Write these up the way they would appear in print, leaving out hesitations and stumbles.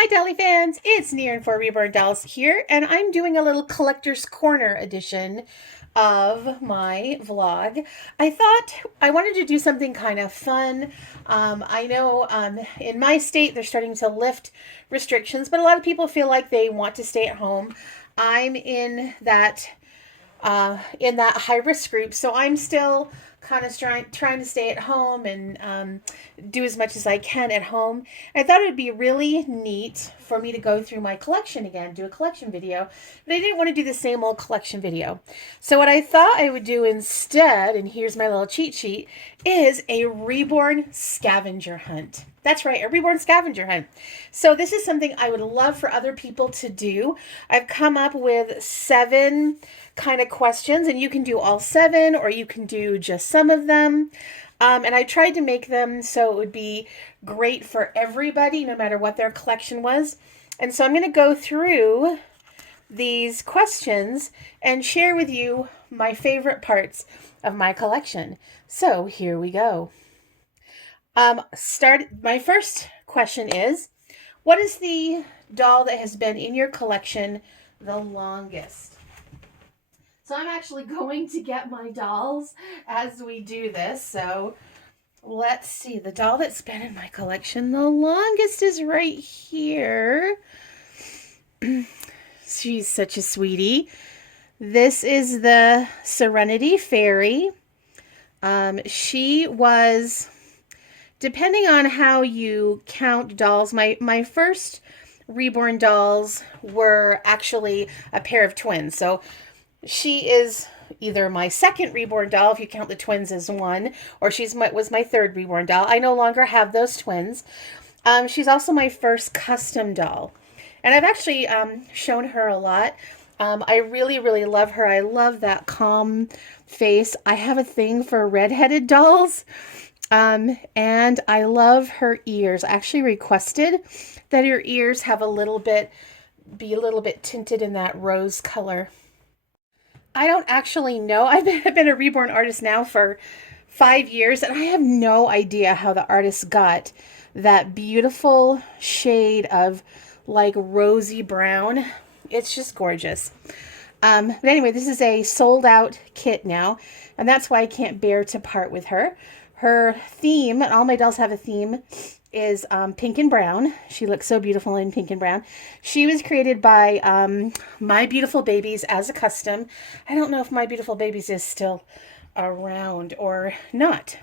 Hi Dolly fans, it's Near for Reborn Dolls here, and I'm doing a little collector's corner edition of my vlog. I thought I wanted to do something kind of fun. I know in my state they're starting to lift restrictions, but a lot of people feel like they want to stay at home. I'm in that high risk group. So I'm still kind of trying to stay at home and do as much as I can at home. I thought it would be really neat for me to go through my collection again, do a collection video, but I didn't want to do the same old collection video. So what I thought I would do instead, and here's my little cheat sheet, is a reborn scavenger hunt. That's right, a reborn scavenger hunt. So this is something I would love for other people to do. I've come up with 7 kind of questions, and you can do all 7 or you can do just some of them. And I tried to make them so it would be great for everybody, no matter what their collection was. And so I'm going to go through these questions and share with you my favorite parts of my collection. So here we go. My first question is, what is the doll that has been in your collection the longest? So I'm actually going to get my dolls as we do this. So let's see. The doll that's been in my collection the longest is right here. She's such a sweetie. This is the Serenity Fairy. She was, depending on how you count dolls, my first reborn dolls were actually a pair of twins. So she is either my second reborn doll, if you count the twins as one, or was my third reborn doll. I no longer have those twins. She's also my first custom doll. And I've actually shown her a lot. I really, really love her. I love that calm face. I have a thing for redheaded dolls. And I love her ears. I actually requested that her ears be a little bit tinted in that rose color. I don't actually know. I've been a reborn artist now for 5 years, and I have no idea how the artist got that beautiful shade of like rosy brown. It's just gorgeous. But anyway, this is a sold out kit now, and that's why I can't bear to part with her. Her theme, and all my dolls have a theme, is pink and brown. She looks so beautiful in pink and brown. She was created by My Beautiful Babies as a custom. I don't know if My Beautiful Babies is still around or not.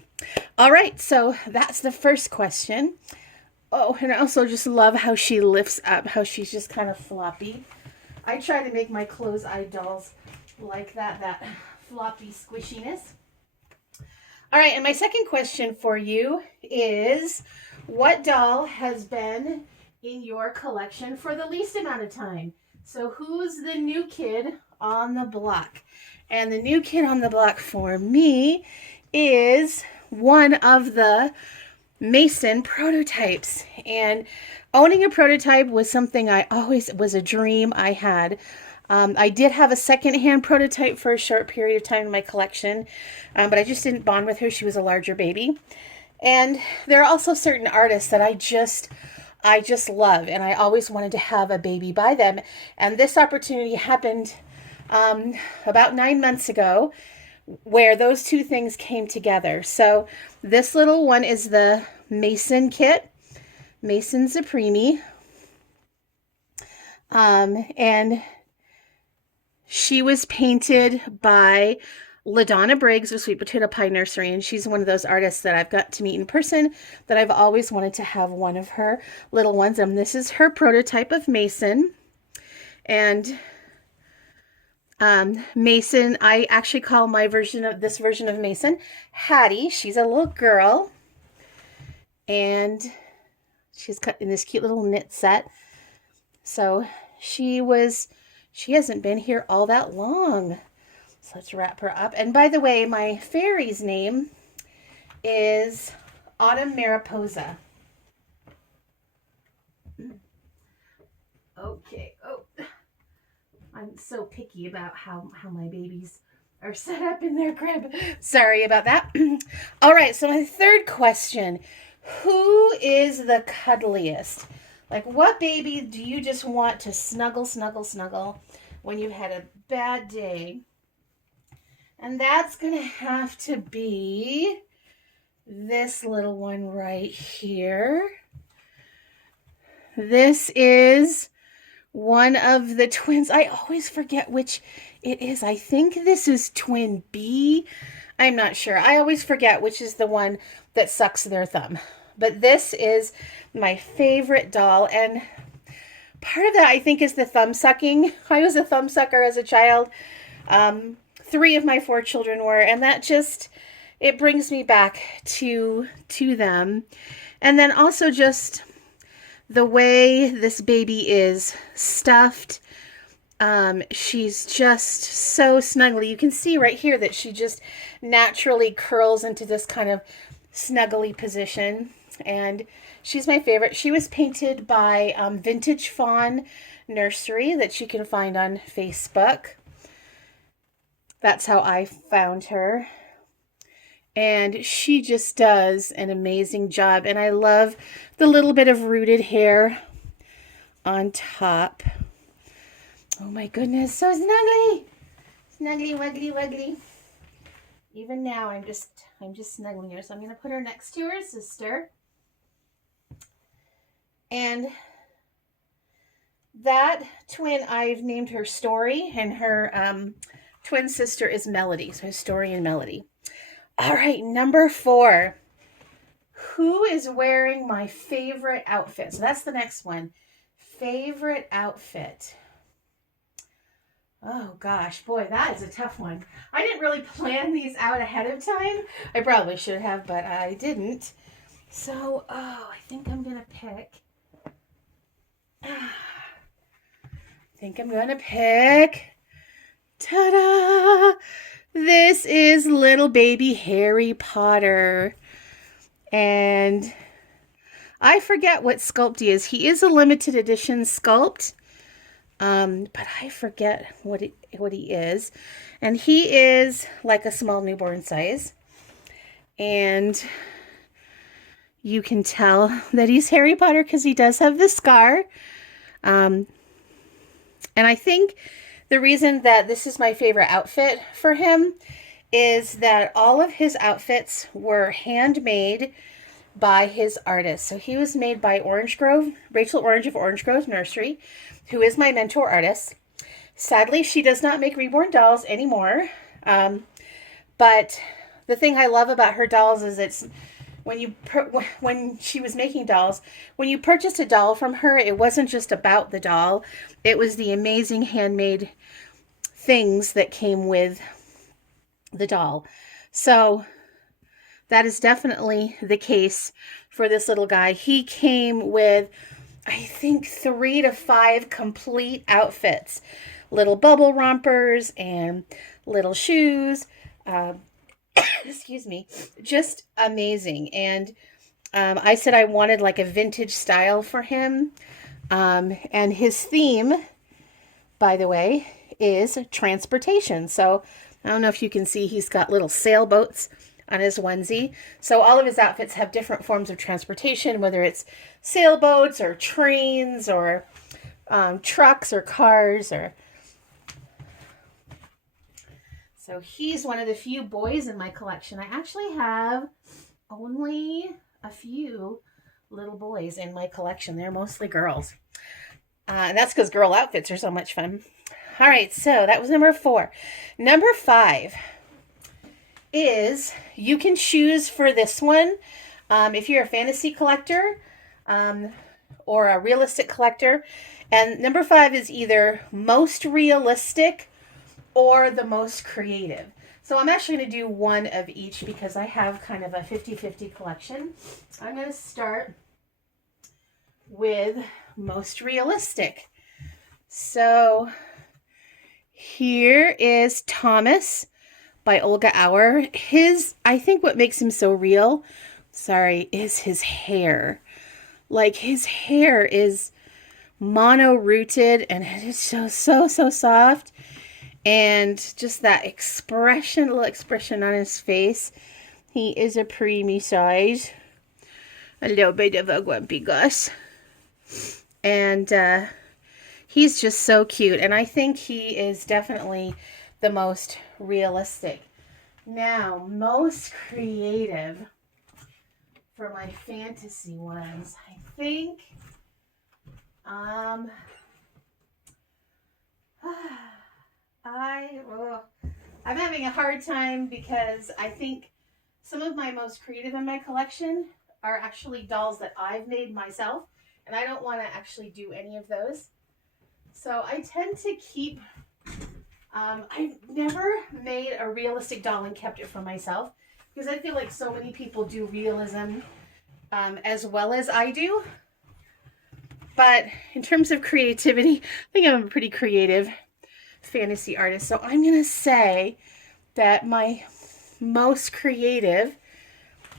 All right, so that's the first question. Oh, and I also just love how she lifts up, how she's just kind of floppy. I try to make my close-eyed dolls like that floppy squishiness. All right, and my second question for you is, what doll has been in your collection for the least amount of time? So who's the new kid on the block? And the new kid on the block for me is one of the Mason prototypes. And owning a prototype was something was a dream I had. I did have a secondhand prototype for a short period of time in my collection, but I just didn't bond with her. She was a larger baby. And there are also certain artists that I just love, and I always wanted to have a baby by them. And this opportunity happened about 9 months ago, where those two things came together. So this little one is the Mason kit, Mason Supreme. And she was painted by LaDonna Briggs of Sweet Potato Pie Nursery, and she's one of those artists that I've got to meet in person, that I've always wanted to have one of her little ones. And this is her prototype of Mason. And Mason, I actually call this version of Mason Hattie. She's a little girl, and she's cut in this cute little knit set. So she hasn't been here all that long. So let's wrap her up. And by the way, my fairy's name is Autumn Mariposa. Okay. Oh, I'm so picky about how my babies are set up in their crib. Sorry about that. All right, so my third question. Who is the cuddliest? Like, what baby do you just want to snuggle, snuggle, snuggle when you've had a bad day? And that's going to have to be this little one right here. This is one of the twins. I always forget which it is. I think this is twin B. I'm not sure. I always forget which is the one that sucks their thumb. But this is my favorite doll. And part of that, I think, is the thumb sucking. I was a thumb sucker as a child. 3 of my 4 children were. And that just, it brings me back to them. And then also just the way this baby is stuffed. She's just so snuggly. You can see right here that she just naturally curls into this kind of snuggly position. And she's my favorite. She was painted by Vintage Fawn Nursery that you can find on Facebook. That's how I found her. And she just does an amazing job. And I love the little bit of rooted hair on top. Oh my goodness, so snuggly. Snuggly, wuggly, wuggly. Even now, I'm just snuggling her. So I'm going to put her next to her sister. And that twin, I've named her Story. And her twin sister is Melody. So Story and Melody. All right, number 4. Who is wearing my favorite outfit? So that's the next one. Favorite outfit. Oh gosh, boy, that is a tough one. I didn't really plan these out ahead of time. I probably should have, but I didn't. So, I think I'm going to pick. Ta-da! This is little baby Harry Potter. And I forget what sculpt he is. He is a limited edition sculpt. But I forget what he is. And he is like a small newborn size. And you can tell that he's Harry Potter because he does have the scar. And I think the reason that this is my favorite outfit for him is that all of his outfits were handmade by his artist. So he was made by Rachel Orange of Orange Grove Nursery, who is my mentor artist. Sadly, she does not make Reborn dolls anymore. But the thing I love about her dolls is it's when she was making dolls, when you purchased a doll from her, it wasn't just about the doll. It was the amazing handmade things that came with the doll. So that is definitely the case for this little guy. He came with, I think, 3 to 5 complete outfits. Little bubble rompers and little shoes. Excuse me. Just amazing. And I said I wanted like a vintage style for him. And his theme, by the way, is transportation. So I don't know if you can see, he's got little sailboats on his onesie. So all of his outfits have different forms of transportation, whether it's sailboats or trains or trucks or cars. So he's one of the few boys in my collection. I actually have only a few little boys in my collection. They're mostly girls. And that's because girl outfits are so much fun. All right, so that was number 4. Number 5 is, you can choose for this one if you're a fantasy collector or a realistic collector. And number 5 is either most realistic or the most creative. So I'm actually going to do one of each because I have kind of a 50-50 collection. I'm going to start with most realistic. So here is Thomas by Olga Auer. I think what makes him so real, is his hair. Like, his hair is mono-rooted and it is so soft. And just that little expression on his face. He is a preemie size. A little bit of a grumpy Gus. And he's just so cute. And I think he is definitely the most realistic. Now, most creative for my fantasy ones, I think, um, I'm having a hard time because I think some of my most creative in my collection are actually dolls that I've made myself, and I don't want to actually do any of those. So I tend to keep. I've never made a realistic doll and kept it for myself because I feel like so many people do realism as well as I do. But in terms of creativity, I think I'm a pretty creative fantasy artist. So I'm going to say that my most creative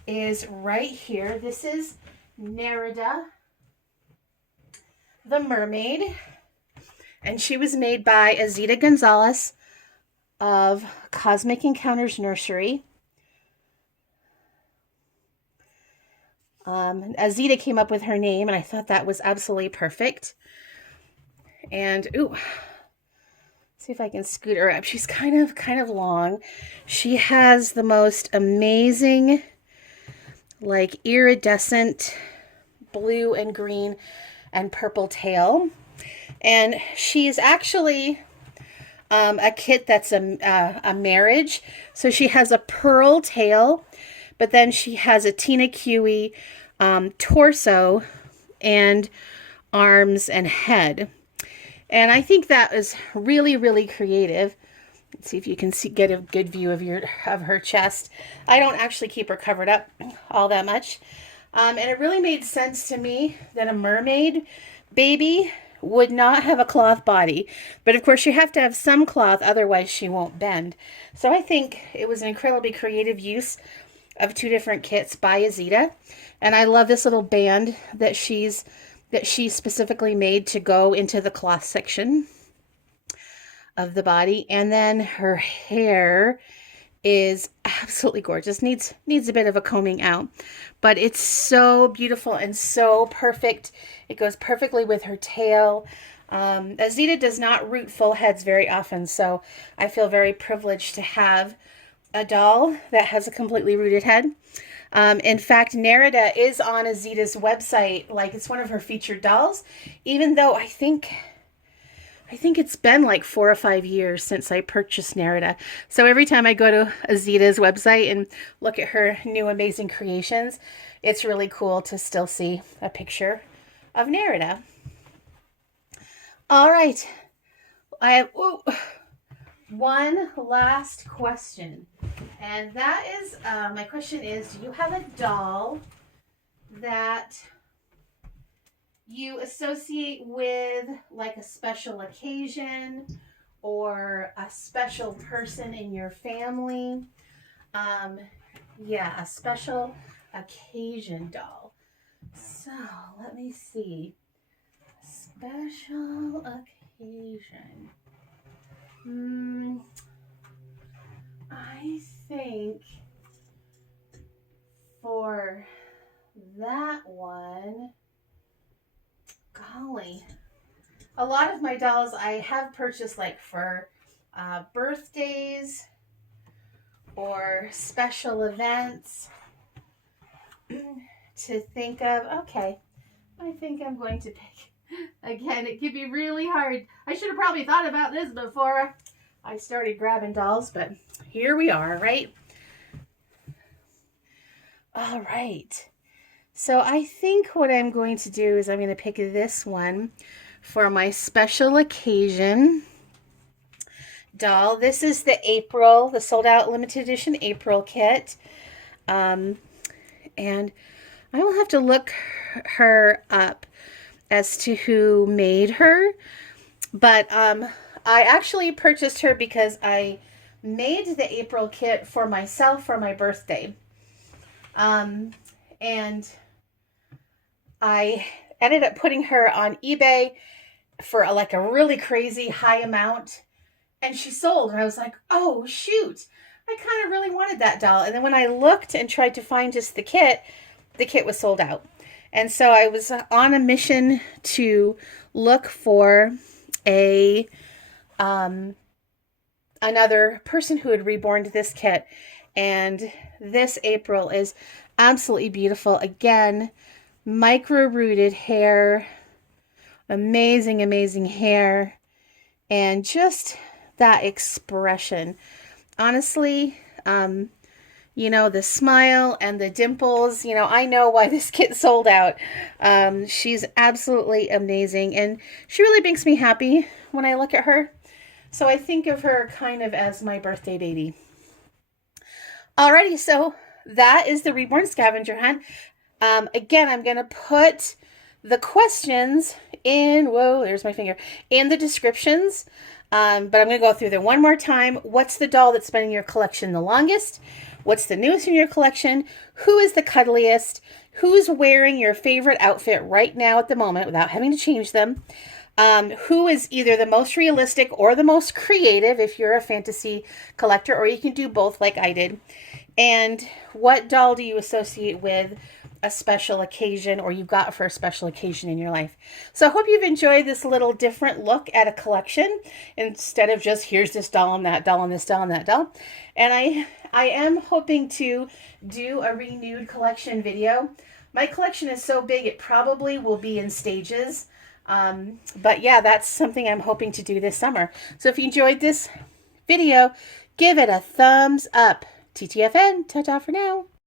is right here. This is Nerida, the mermaid. And she was made by Azita Gonzalez of Cosmic Encounters Nursery. Azita came up with her name, and I thought that was absolutely perfect. And, ooh, see if I can scoot her up. She's kind of long. She has the most amazing, like, iridescent blue and green and purple tail. And she's actually a kit that's a marriage. So she has a pearl tail, but then she has a Tina Kiwi torso and arms and head. And I think that is really, really creative. Let's see if you can get a good view of her chest. I don't actually keep her covered up all that much. And it really made sense to me that a mermaid baby would not have a cloth body. But of course you have to have some cloth, otherwise she won't bend. So I think it was an incredibly creative use of two different kits by Azita. And I love this little band that she specifically made to go into the cloth section of the body. And then her hair is absolutely gorgeous. Needs a bit of a combing out, but it's so beautiful and so perfect. It goes perfectly with her tail. Azita does not root full heads very often, so I feel very privileged to have a doll that has a completely rooted head. In fact, Nerida is on Azita's website, like it's one of her featured dolls, even though I think it's been like 4 or 5 years since I purchased Nerida. So every time I go to Azita's website and look at her new amazing creations, it's really cool to still see a picture of Nerida. All right. I have one last question. And that is, my question is, do you have a doll that you associate with like a special occasion or a special person in your family? Yeah, a special occasion doll. So let me see. Special occasion. I think for that one, golly, a lot of my dolls I have purchased like for birthdays or special events to think of. Okay, I think I'm going to pick. Again, it could be really hard. I should have probably thought about this before I started grabbing dolls, but here we are, right? All right. So I think what I'm going to do is I'm going to pick this one for my special occasion doll. This is the sold out limited edition April kit. And I will have to look her up as to who made her. But I actually purchased her because I made the April kit for myself for my birthday. And I ended up putting her on eBay for like a really crazy high amount. And she sold. And I was like, oh, shoot. I kind of really wanted that doll. And then when I looked and tried to find just the kit was sold out. And so I was on a mission to look for a another person who had reborn this kit. And this April is absolutely beautiful. Again, micro rooted hair, amazing, amazing hair, and just that expression. Honestly, you know, the smile and the dimples, you know, I know why this kit sold out. She's absolutely amazing, and she really makes me happy when I look at her. So I think of her kind of as my birthday baby. Alrighty, so that is the Reborn Scavenger Hunt. Again, I'm going to put the questions in, whoa, there's my finger, in the descriptions. But I'm going to go through them one more time. What's the doll that's been in your collection the longest? What's the newest in your collection? Who is the cuddliest? Who's wearing your favorite outfit right now at the moment without having to change them? Who is either the most realistic or the most creative if you're a fantasy collector, or you can do both like I did. And what doll do you associate with a special occasion, or you got for a special occasion in your life? So I hope you've enjoyed this little different look at a collection instead of just here's this doll and that doll and this doll and that doll. And I am hoping to do a renewed collection video. My collection is so big it probably will be in stages. But yeah, that's something I'm hoping to do this summer. So if you enjoyed this video, give it a thumbs up. TTFN, ta-ta for now.